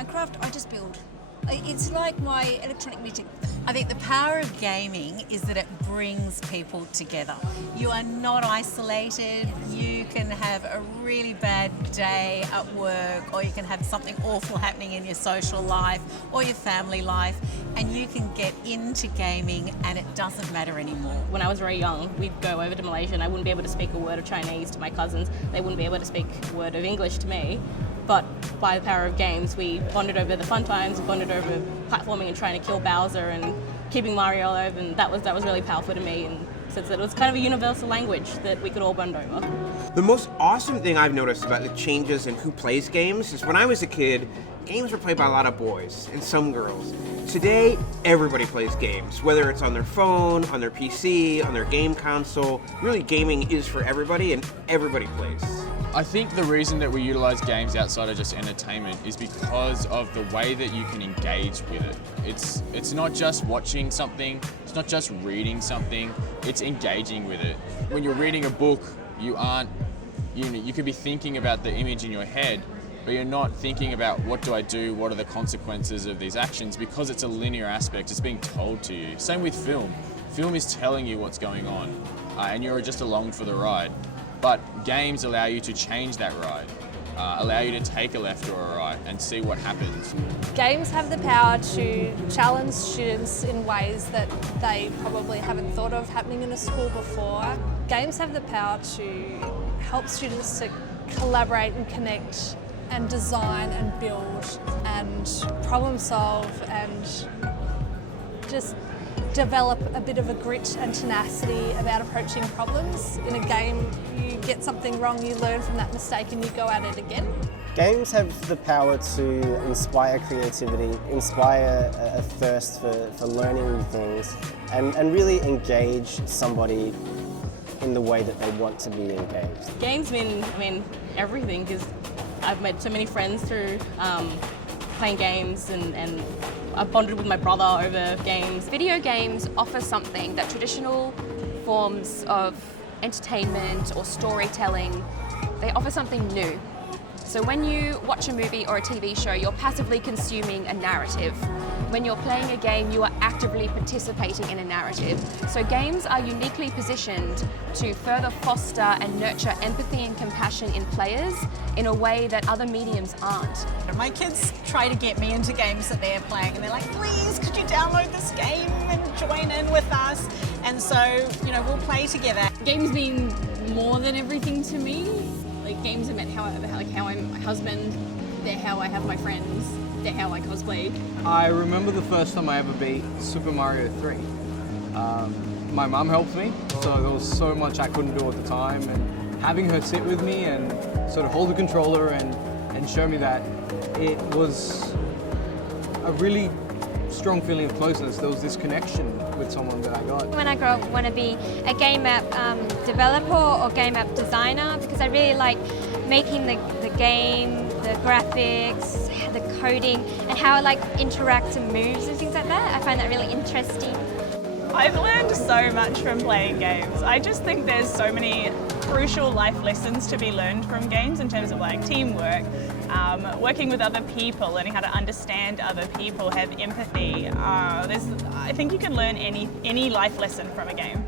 Minecraft, I just build. It's like my electronic music. I think the power of gaming is that it brings people together. You are not isolated. You can have a really bad day at work, or you can have something awful happening in your social life or your family life, and you can get into gaming and it doesn't matter anymore. When I was very young, we'd go over to Malaysia and I wouldn't be able to speak a word of Chinese to my cousins. They wouldn't be able to speak a word of English to me. But by the power of games, we bonded over the fun times, bonded over platforming and trying to kill Bowser and keeping Mario alive, and that was really powerful to me, and since that it was kind of a universal language that we could all bond over. The most awesome thing I've noticed about the changes in who plays games is when I was a kid, games were played by a lot of boys and some girls. Today, everybody plays games, whether it's on their phone, on their PC, on their game console. Really, gaming is for everybody, and everybody plays. I think the reason that we utilize games outside of just entertainment is because of the way that you can engage with it. It's not just watching something, it's not just reading something, it's engaging with it. When you're reading a book, you could be thinking about the image in your head, but you're not thinking about what do I do, what are the consequences of these actions, because it's a linear aspect, it's being told to you. Same with film. Film is telling you what's going on, and you're just along for the ride. But games allow you to change that ride, allow you to take a left or a right and see what happens. Games have the power to challenge students in ways that they probably haven't thought of happening in a school before. Games have the power to help students to collaborate and connect and design and build and problem solve and just develop a bit of a grit and tenacity about approaching problems. In a game, you get something wrong, you learn from that mistake and you go at it again. Games have the power to inspire creativity, inspire a thirst for learning new things, and really engage somebody in the way that they want to be engaged. Games mean everything, because I've met so many friends through playing games, and I've bonded with my brother over games. Video games offer something that traditional forms of entertainment or storytelling, they offer something new. So when you watch a movie or a TV show, you're passively consuming a narrative. When you're playing a game, you are actively participating in a narrative. So games are uniquely positioned to further foster and nurture empathy and compassion in players in a way that other mediums aren't. My kids try to get me into games that they're playing, and they're like, please, could you download this game and join in with us? And so, we'll play together. Games mean more than everything to me. Like, games have meant how I'm my husband, they're how I have my friends, they're how I cosplay. I remember the first time I ever beat Super Mario 3. My mum helped me, so there was so much I couldn't do at the time, and having her sit with me and sort of hold the controller and show me that, it was a really strong feeling of closeness. There was this connection with someone that I got. When I grow up, I want to be a game app developer or game app designer, because I really like making the game, the graphics, the coding, and how it interacts and moves and things like that. I find that really interesting. I've learned so much from playing games. I just think there's so many crucial life lessons to be learned from games in terms of teamwork, working with other people, learning how to understand other people, have empathy. I think you can learn any life lesson from a game.